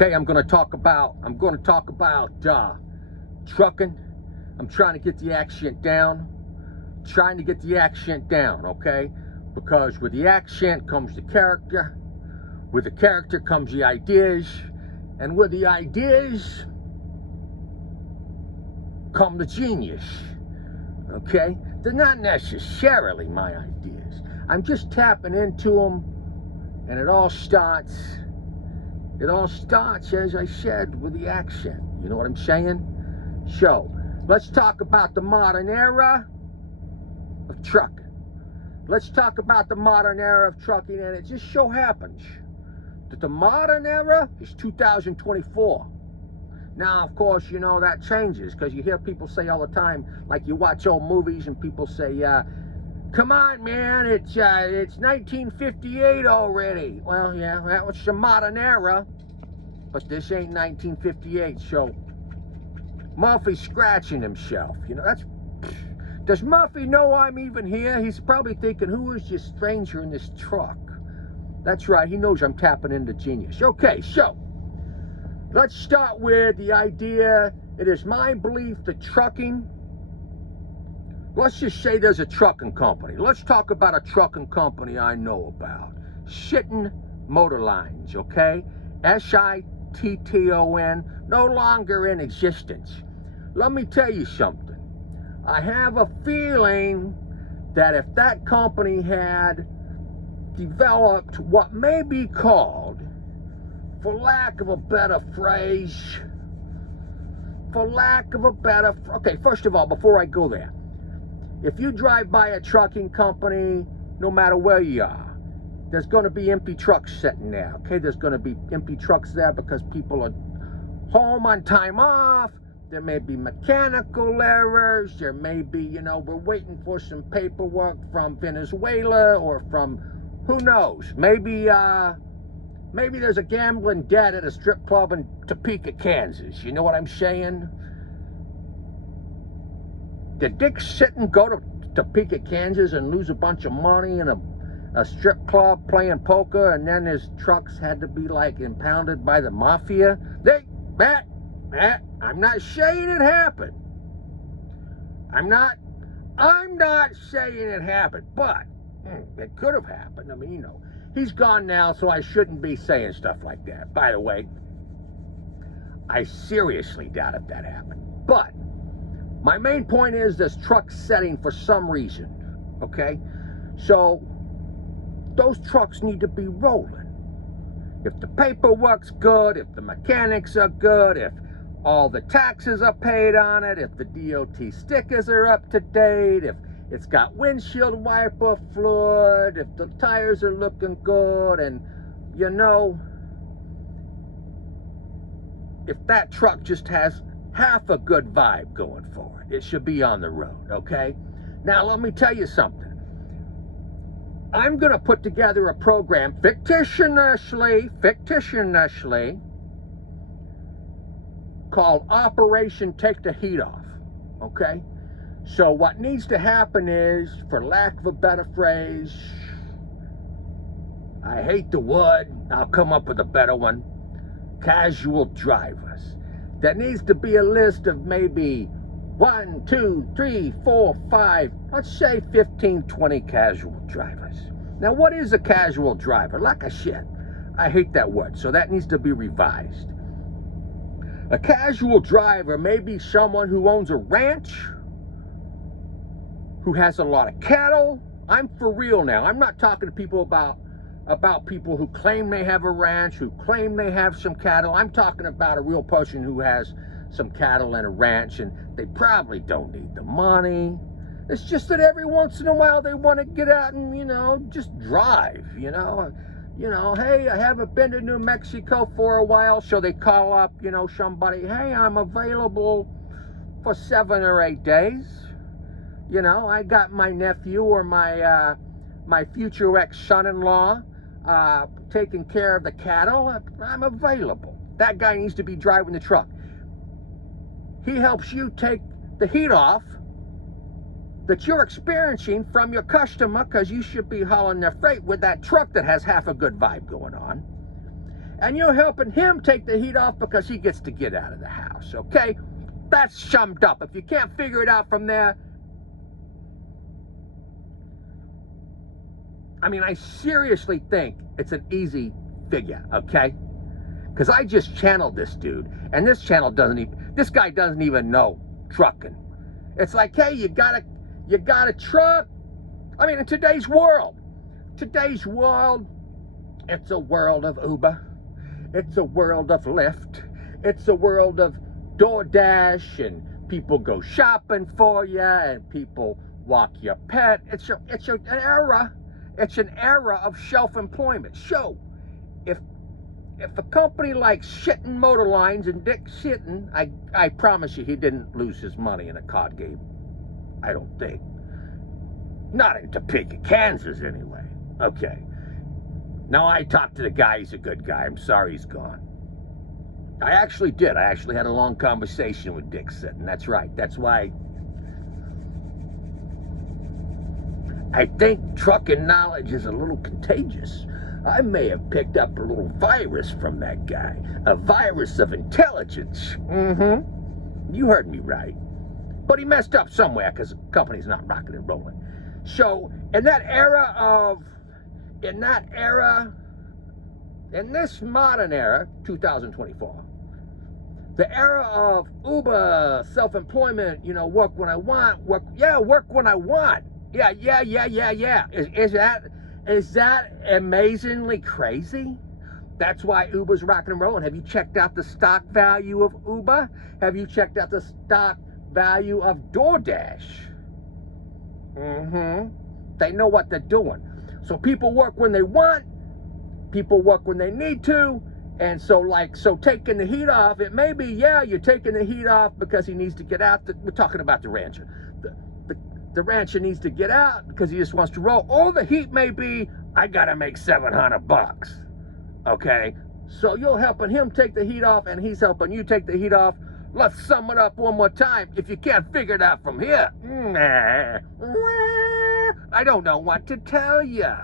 Okay, I'm going to talk about trucking. I'm trying to get the accent down. Okay? Because with the accent comes the character. With the character comes the ideas. And with the ideas come the genius. Okay? They're not necessarily my ideas. I'm just tapping into them, and it all starts, as I said, with the accent. You know what I'm saying? So, let's talk about the modern era of trucking. Let's talk about the modern era of trucking, and it just so happens that the modern era is 2024. Now, of course, you know that changes, because you hear people say all the time, like you watch old movies and people say, come on, man, it's 1958 already. Well, yeah, that was the modern era, but this ain't 1958, so Murphy's scratching himself. You know, does Murphy know I'm even here? He's probably thinking, who is this stranger in this truck? That's right, he knows I'm tapping into genius. Okay, so let's start with the idea. It is my belief that trucking, let's just say there's a trucking company. Let's talk about a trucking company I know about. Shitton Motor Lines, okay? Shitton, no longer in existence. Let me tell you something. I have a feeling that if that company had developed what may be called, for lack of a better phrase, okay, first of all, before I go there, if you drive by a trucking company, no matter where you are, there's going to be empty trucks sitting there, okay? There's going to be empty trucks there because people are home on time off. There may be mechanical errors. There may be, you know, we're waiting for some paperwork from Venezuela or from, who knows, maybe there's a gambling debt at a strip club in Topeka, Kansas. You know what I'm saying? Did Dick Shitton go to Topeka, Kansas and lose a bunch of money in a strip club playing poker, and then his trucks had to be like impounded by the mafia? I'm not saying it happened. I'm not saying it happened, but it could have happened. I mean, you know, he's gone now, so I shouldn't be saying stuff like that. By the way, I seriously doubt if that happened. But my main point is this truck's setting for some reason, okay? So those trucks need to be rolling. If the paperwork's good, if the mechanics are good, if all the taxes are paid on it, if the DOT stickers are up to date, if it's got windshield wiper fluid, if the tires are looking good, and, you know, if that truck just has half a good vibe going for it, it should be on the road, okay? Now, let me tell you something. I'm going to put together a program, fictitiously, called Operation Take the Heat Off, okay? So what needs to happen is, for lack of a better phrase, I hate the word, I'll come up with a better one, casual drivers. There needs to be a list of maybe 1, 2, 3, 4, 5, let's say 15, 20 casual drivers. Now, what is a casual driver? Like I said, I hate that word, so that needs to be revised. A casual driver may be someone who owns a ranch, who has a lot of cattle. I'm for real now. I'm not talking to people about people who claim they have a ranch, who claim they have some cattle. I'm talking about a real person who has some cattle and a ranch, and they probably don't need the money. It's just that every once in a while they want to get out and, you know, just drive, you know. You know, hey, I haven't been to New Mexico for a while, so they call up, you know, somebody, hey, I'm available for 7 or 8 days. You know, I got my nephew or my future ex-son-in-law taking care of the cattle. I'm available. That guy needs to be driving the truck. He helps you take the heat off that you're experiencing from your customer, because you should be hauling their freight with that truck that has half a good vibe going on. and you're helping him take the heat off because he gets to get out of the house, okay? That's summed up. If you can't figure it out from there, I mean, I seriously think it's an easy figure, okay? Because I just channeled this dude, and this guy doesn't even know trucking. It's like, hey, you got a truck. I mean, in today's world, it's a world of Uber. It's a world of Lyft. It's a world of DoorDash, and people go shopping for you, and people walk your pet. It's an era. It's an era of self-employment. So, if a company like Shittin' Motor Lines and Dick Shittin', I promise you he didn't lose his money in a card game. I don't think. Not in Topeka, Kansas, anyway. Okay. Now, I talked to the guy. He's a good guy. I'm sorry he's gone. I actually did. I actually had a long conversation with Dick Shittin'. That's right. That's why I think trucking knowledge is a little contagious. I may have picked up a little virus from that guy. A virus of intelligence. You heard me right. But he messed up somewhere because the company's not rocking and rolling. So, in this modern era, 2024, the era of Uber, self-employment, work when I want, work when I want. Yeah. Is that amazingly crazy? That's why Uber's rocking and rolling. Have you checked out the stock value of Uber? Have you checked out the stock value of DoorDash? They know what they're doing. So people work when they want, people work when they need to, and so taking the heat off, it may be, you're taking the heat off because he needs to get out. We're talking about the rancher. The rancher needs to get out because he just wants to roll. Or the heat may be, I gotta make $700. Okay? So you're helping him take the heat off, and he's helping you take the heat off. Let's sum it up one more time. If you can't figure it out from here, I don't know what to tell you.